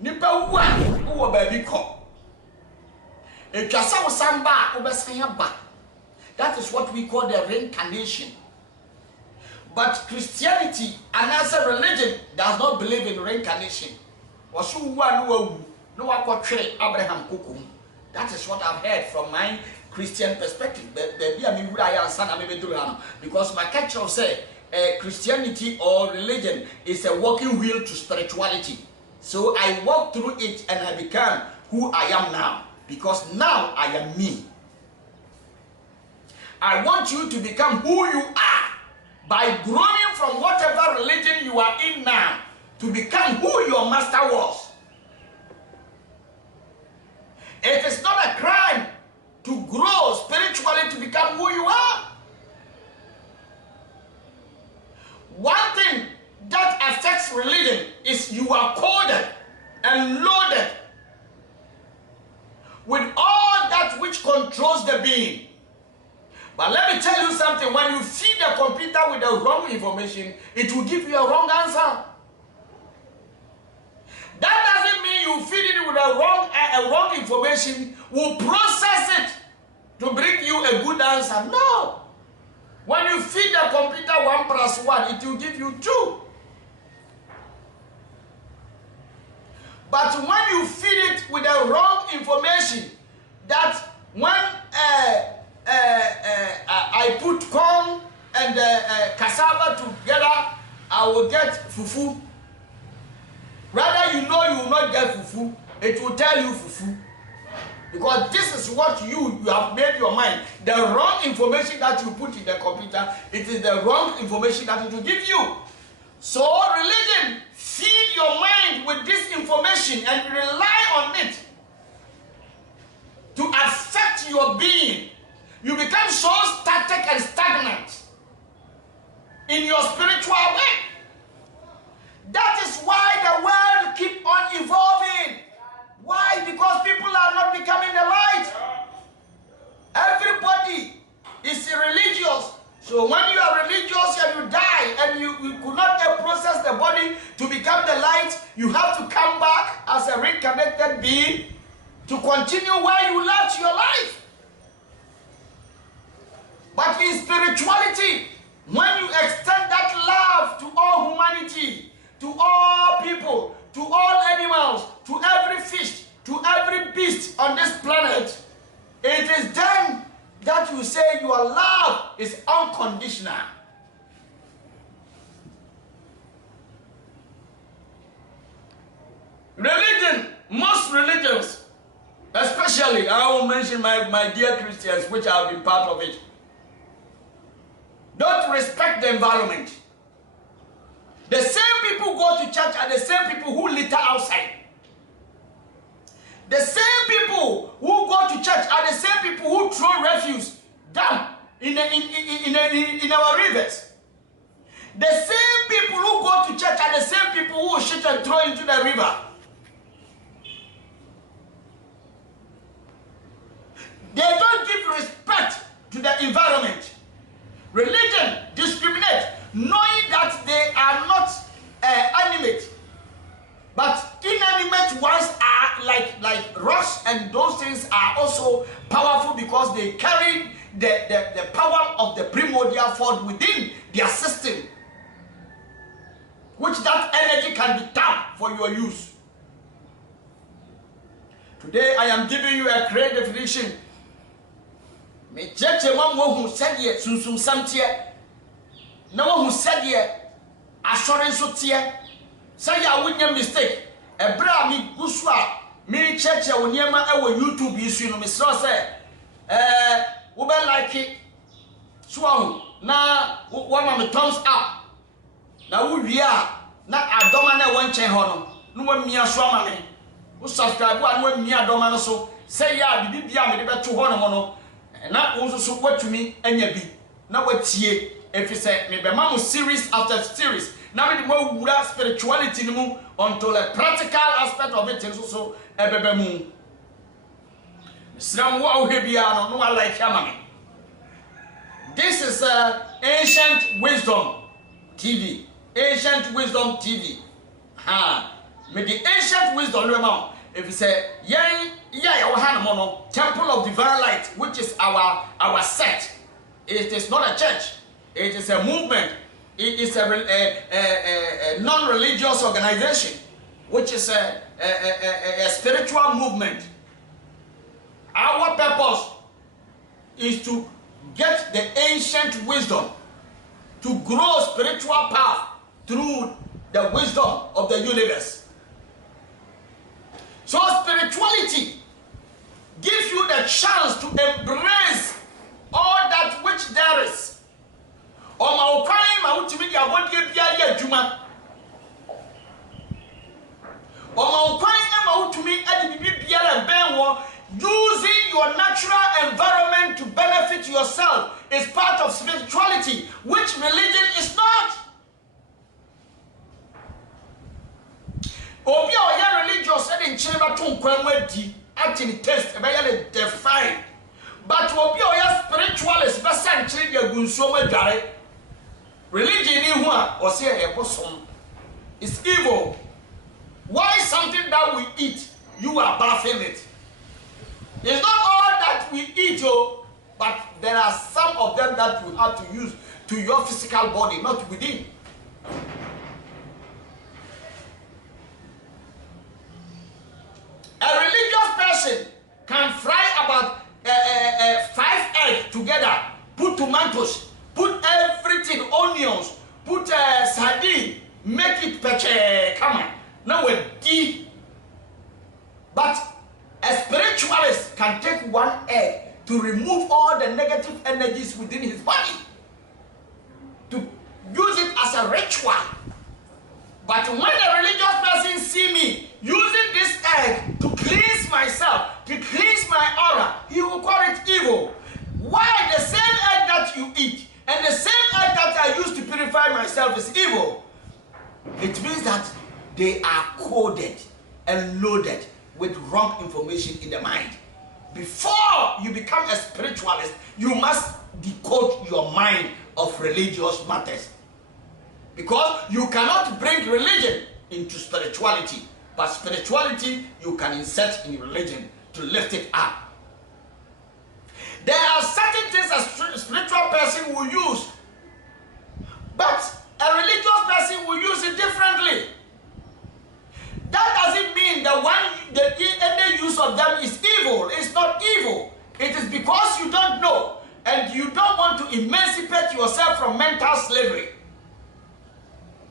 nipa wu a wo ba bi ko etwasa wo samba obesan ba. That is what we call the reincarnation. But Christianity and as a religion does not believe in reincarnation. Abraham Kukum. That is what I've heard from my Christian perspective. Because my culture says Christianity or religion is a walking wheel to spirituality. So I walk through it and I become who I am now. Because now I am me. I want you to become who you are by growing from whatever religion you are in now to become who your master was. It is not a crime to grow spiritually to become who you are. One thing that affects religion is you are coded and loaded with all that which controls the being. But let me tell you something, when you feed the computer with the wrong information, it will give you a wrong answer. That doesn't mean you feed it with a wrong information, will process it to bring you a good answer. No. When you feed the computer 1 + 1, it will give you 2. But when you feed it with the wrong information, that when I put corn and cassava together, I will get fufu. Rather, you know you will not get fufu, it will tell you fufu. Because this is what you have made your mind. The wrong information that you put in the computer, it is the wrong information that it will give you. So religion, feed your mind with this information and rely on it to affect your being. You become so static and stagnant in your spiritual way. That is why the world keeps on evolving. Why? Because people are not becoming the light. Everybody is religious. So when you are religious and you die and you could not process the body to become the light, you have to come back as a reincarnated being to continue where you left your life. But in spirituality, when you extend that love to all humanity, to all people, to all animals, to every fish, to every beast on this planet, it is then that you say your love is unconditional. Religion, most religions, especially, I will mention my dear Christians, which have been part of it, don't respect the environment. The same people who go to church are the same people who litter outside. The same people who go to church are the same people who throw refuse down in our rivers. The same people who go to church are the same people who shit and throw into the river. They don't give respect to the environment. Religion discriminates, knowing that they are not animate, but inanimate ones are like rocks, and those things are also powerful because they carry the power of the primordial force within their system, which that energy can be tapped for your use. Today I am giving you a clear definition. Me cheche mamwo hu sedie sunsum samtie na wo hu sedie assurance tie say ya wonya mistake ebra mi gusu a me cheche wo niema e wo YouTube isu no me sro say wo be like it so na wo ma me thumbs up na wo wi a na adoma na wo nchen ho no wo mia so ama me wo subscribe wa no mia adoma no so say ya bibia me de beto ho no na also so watumi anya bi na watie efise me be ma mo series after series na me de mo wura spirituality ni mu until a practical aspect of it so ebebe mu sram wo ohebia no like amame. This is Ancient Wisdom TV. Ancient Wisdom TV. May the ancient wisdom remember. If you say, Temple of Divine Light, which is our sect. It is not a church. It is a movement. It is a non-religious organization, which is a spiritual movement. Our purpose is to get the ancient wisdom, to grow spiritual path through the wisdom of the universe. So spirituality gives you the chance to embrace all that which there is. Using your natural environment to benefit yourself is part of spirituality, which religion is not. Obi a religious and in chimba to kwemedi acting test about define. But obi a spiritualist besan chiri ya gunso madare. Religion ni hu or say a bosom is evil. Why something that we eat you are bathing it? It's not all that we eat, but there are some of them that you have to use to your physical body, not within. A religious person can fry about 5 eggs together, put tomatoes, put everything, onions, put sardine, make it peche, come on. Now we're deep. But a spiritualist can take one egg to remove all the negative energies within his body, to use it as a ritual. But when a religious person see me using this egg to cleanse myself, to cleanse my aura, he will call it evil. Why? The same egg that you eat and the same egg that I use to purify myself is evil. It means that they are coded and loaded with wrong information in the mind. Before you become a spiritualist, you must decode your mind of religious matters. Because you cannot bring religion into spirituality, but spirituality you can insert in religion to lift it up. There are certain things a spiritual person will use, but a religious person will use it differently. That doesn't mean any use of them is evil. It's not evil. It is because you don't know and you don't want to emancipate yourself from mental slavery.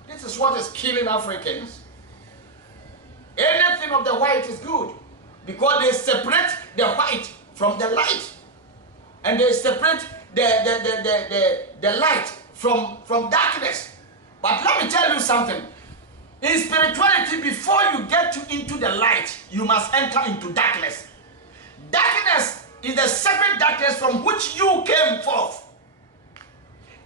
This is what is killing Africans. Anything of the white is good because they separate the white from the light, and they separate the light from darkness. But let me tell you something. In spirituality, before you get into the light, you must enter into darkness. Darkness is the separate darkness from which you came forth.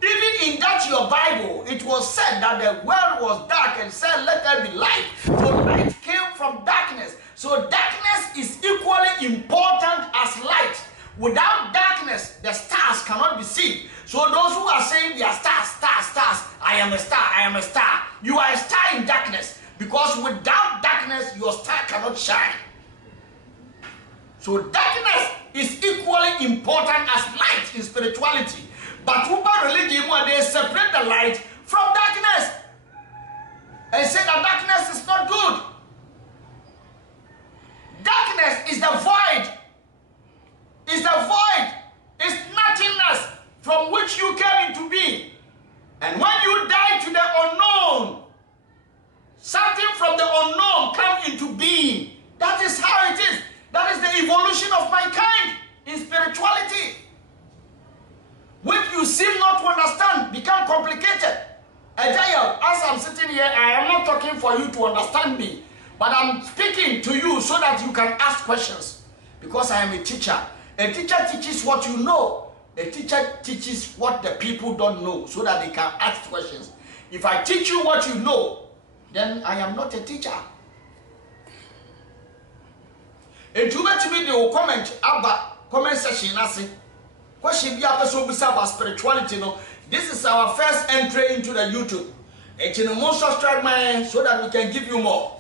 Even in that your Bible, it was said that the world was dark and said, let there be light. So light came from darkness. So darkness is equally important as light. Without darkness, the stars cannot be seen. So those who are saying they are stars, I am a star. You are a star in darkness. Because without darkness, your star cannot shine. So darkness is equally important as light in spirituality. But Uber religion, when they separate the light from darkness and say that darkness is not good. Darkness is the void. Is the void. It's nothingness from which you came into being. And when you die to the unknown, something from the unknown comes into being. That is how it is. That is the evolution of mankind in spirituality. Which you seem not to understand, become complicated. AGYA, as I'm sitting here, I am not talking for you to understand me, but I'm speaking to you so that you can ask questions. Because I am a teacher. A teacher teaches what you know. A teacher teaches what the people don't know so that they can ask questions. If I teach you what you know, then I am not a teacher. And to me, they will comment about comment section. I say, question be about spirituality. No, this is our first entry into the YouTube. And you know, subscribe so that we can give you more.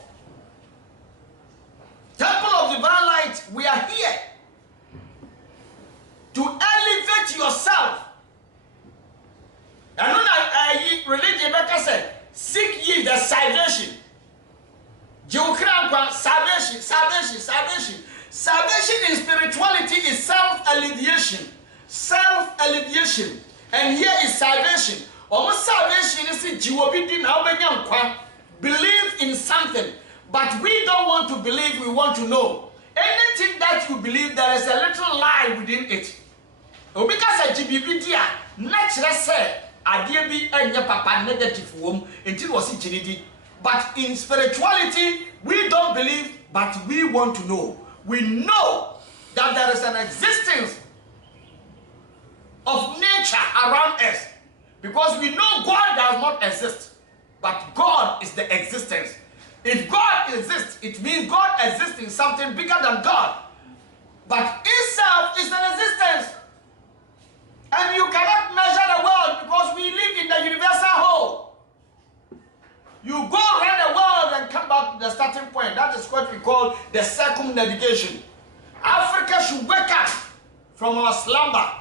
Salvation. Salvation in spirituality is self-alleviation. Self-alleviation. And here is salvation. Almost salvation is believe in something. But we don't want to believe, we want to know. Anything that you believe, there is a little lie within it. Because a GBB, natural say, idea be and your papa negative womb until was it. But in spirituality, we don't believe, but we want to know. We know that there is an existence of nature around us. Because we know God does not exist, but God is the existence. If God exists, it means God exists in something bigger than God. But itself is an existence. And you cannot measure the world because we live in the universal whole. You go around the world and come back to the starting point. That is what we call the circumnavigation. Africa should wake up from our slumber.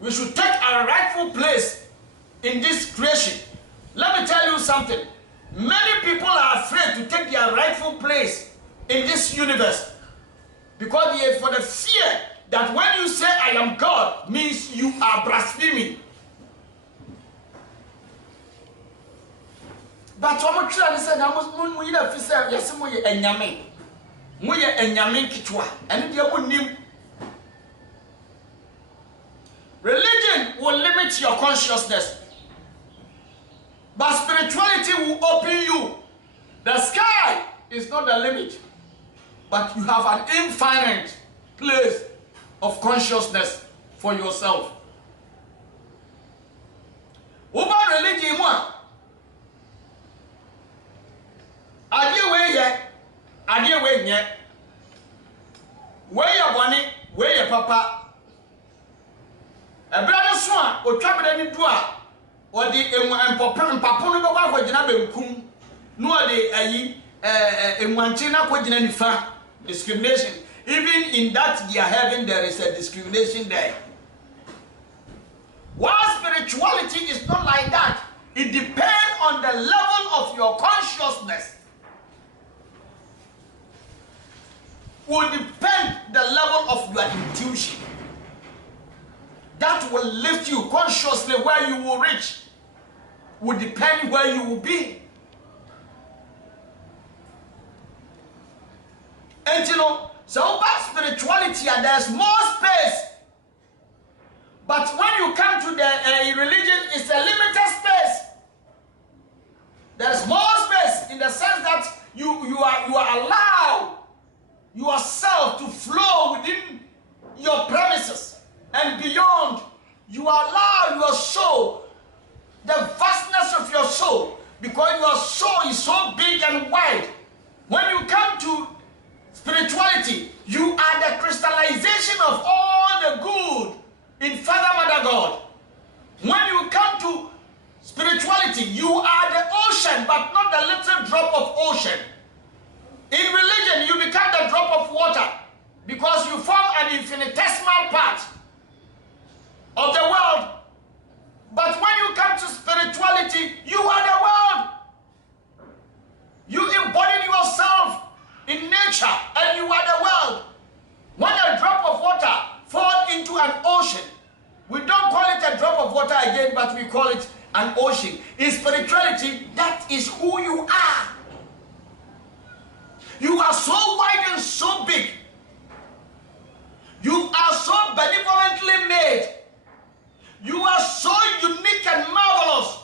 We should take our rightful place in this creation. Let me tell you something. Many people are afraid to take their rightful place in this universe because they are for the fear that when you say I am God means you are blaspheming. But I'm trying to say that religion will limit your consciousness. But spirituality will open you. The sky is not the limit, but you have an infinite place of consciousness for yourself. Over religion, where your money, where your papa. A brother swan or travel any dua. Or the important papon over Janabe no de Manchina Quajinifa discrimination. Even in that they are having there is a discrimination there. While spirituality is not like that, it depends on the level of your consciousness. Will depend the level of your intuition. That will lift you consciously where you will reach. Will depend where you will be. And you know, so about spirituality, there's more space. But when you come to the religion, it's a limited space. There's more space in the sense that you are allowed yourself to flow within your premises and beyond. You allow your soul, the vastness of your soul, because your soul is so big and wide. When you come to spirituality, you are the crystallization of all the good in Father, Mother, God. When you come to spirituality, you are the ocean, but not the little drop of ocean. In religion, you become the drop of water because you form an infinitesimal part of the world. But when you come to spirituality, you are the world. You embody yourself in nature and you are the world. When a drop of water falls into an ocean, we don't call it a drop of water again, but we call it an ocean. In spirituality, that is who you are. You are so wide and so big. You are so benevolently made. You are so unique and marvelous.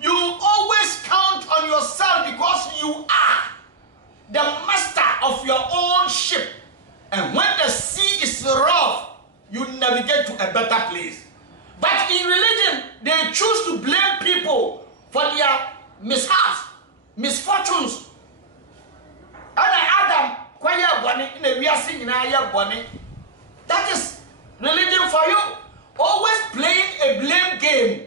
You always count on yourself because you are the master of your own ship. And when the sea is rough, you navigate to a better place. But in religion, they choose to blame people for their mishaps, misfortunes. Adam, that is religion for you. Always playing a blame game.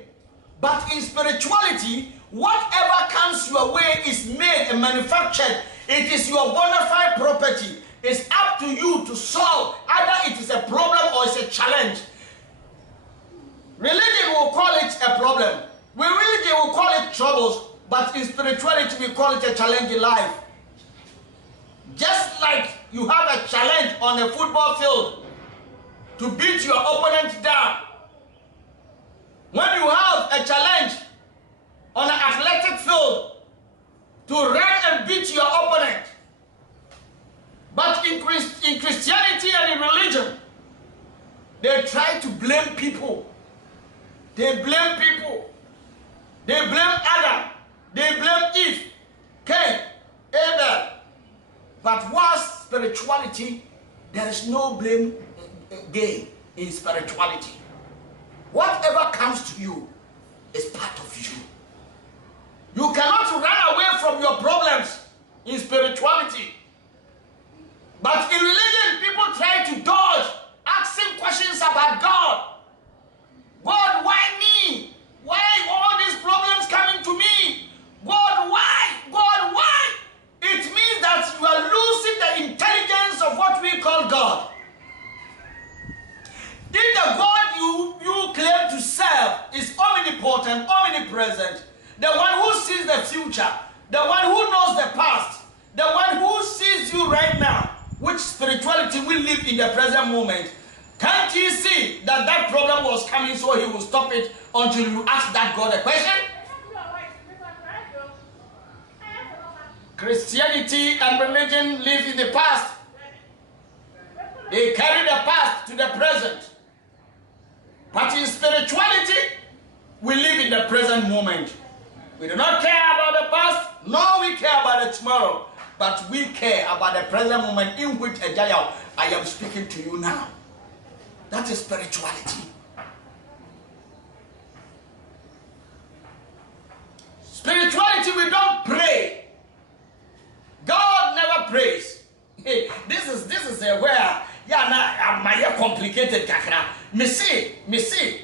But in spirituality, whatever comes your way is made and manufactured. It is your bona fide property. It's up to you to solve. Either it is a problem or it's a challenge. Religion will call it a problem. Religion will call it troubles. But in spirituality, we call it a challenge in life. Just like you have a challenge on a football field to beat your opponent down. When you have a challenge on an athletic field to run and beat your opponent. But in Christianity and in religion, they try to blame people. They blame people. They blame Adam. They blame Eve, Cain, Abel. But whilst spirituality, there is no blame game in spirituality. Whatever comes to you is part of you. You cannot run away from your problems in spirituality. But in religion, people try to dodge, asking questions about God. God, why me? Why all these problems coming to me? God, why? God, why? It means that you are losing the intelligence of what we call God. If the God you claim to serve is omnipotent, omnipresent, the one who sees the future, the one who knows the past, the one who sees you right now, which spirituality will live in the present moment, can't you see that that problem was coming, so he will stop it until you ask that God a question? Christianity and religion live in the past. They carry the past to the present. But in spirituality, we live in the present moment. We do not care about the past, nor we care about the tomorrow. But we care about the present moment in which AGYA, I am speaking to you now. That is spirituality. Spirituality, we don't pray. God never prays. Hey, this is where my complicated kakra. Me see,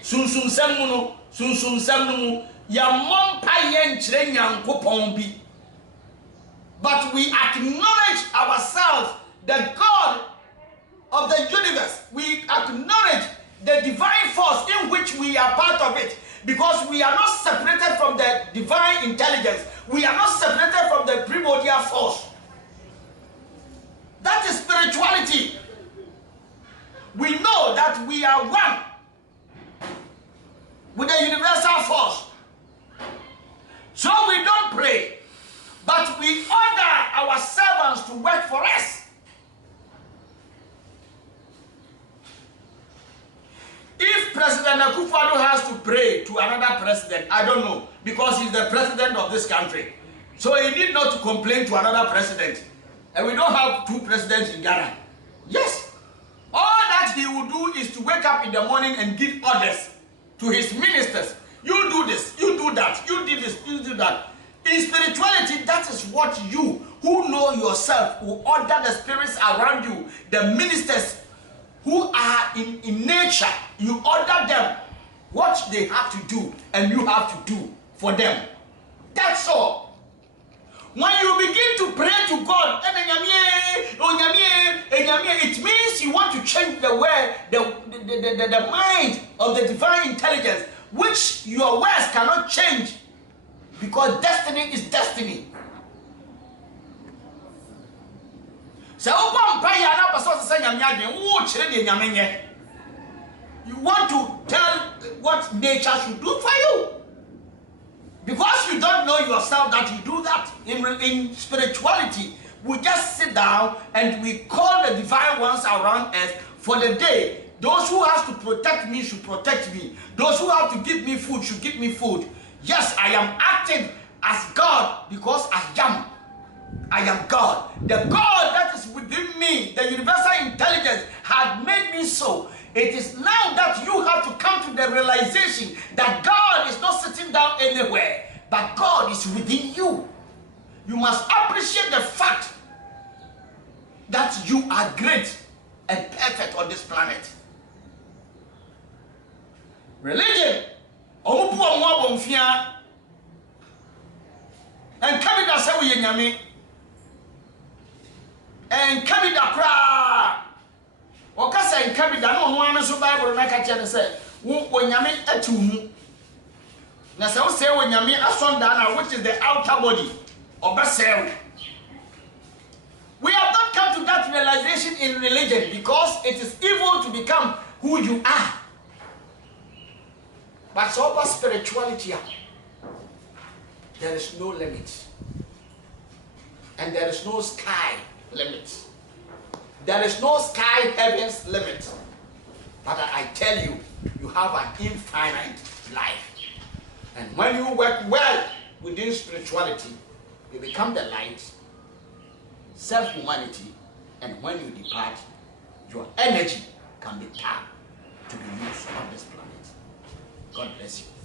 sun samunu, ya mom pa yen chire nyankopon bi. But we acknowledge ourselves, the God of the universe. We acknowledge the divine force in which we are part of it. Because we are not separated from the divine intelligence. We are not separated from the primordial force. That is spirituality. We know that we are one with the universal force. So we don't pray, but we order our servants to work for us. If President Akufo-Addo has to pray to another president, I don't know, because he's the president of this country. So he need not to complain to another president. And we don't have two presidents in Ghana. Yes. All that he will do is to wake up in the morning and give orders to his ministers. You do this, you do that, you do this, you do that. In spirituality, that is what you, who know yourself, who order the spirits around you, the ministers who are in nature, you order them what they have to do, and you have to do for them. That's all. When you begin to pray to God, it means you want to change the way, the mind of the divine intelligence, which your words cannot change, because destiny is destiny. So you want to tell what nature should do for you. Because you don't know yourself that you do that. In spirituality, we just sit down and we call the divine ones around us for the day. Those who have to protect me should protect me. Those who have to give me food should give me food. Yes, I am acting as God because I am God. The God that is within me, the universal intelligence, had made me so. It is now that you have to come to the realization that God is not sitting down anywhere, but God is within you. You must appreciate the fact that you are great and perfect on this planet. Religion, and Kabida say we nyame, and Kabida kra. Okasa en Kabida no ho ane so Bible na ka kire say wo nyame atumu. Na say wo say wo nyame asonda na, which is the outer body of the cell. We have in religion because it is evil to become who you are. But so about spirituality, there is no limit. And there is no sky limit. There is no sky heaven's limit. But I tell you, you have an infinite life. And when you work well within spirituality, you become the light, serve humanity, and when you depart, your energy can be tapped to be used on this planet. God bless you.